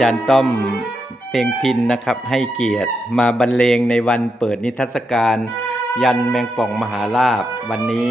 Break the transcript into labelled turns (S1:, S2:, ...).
S1: จารย์ต้อมเพลงพินนะครับ ให้เกียรติมาบรรเลงในวันเปิดนิทรรศการ ยันแมงป่องมหาลาบวันนี้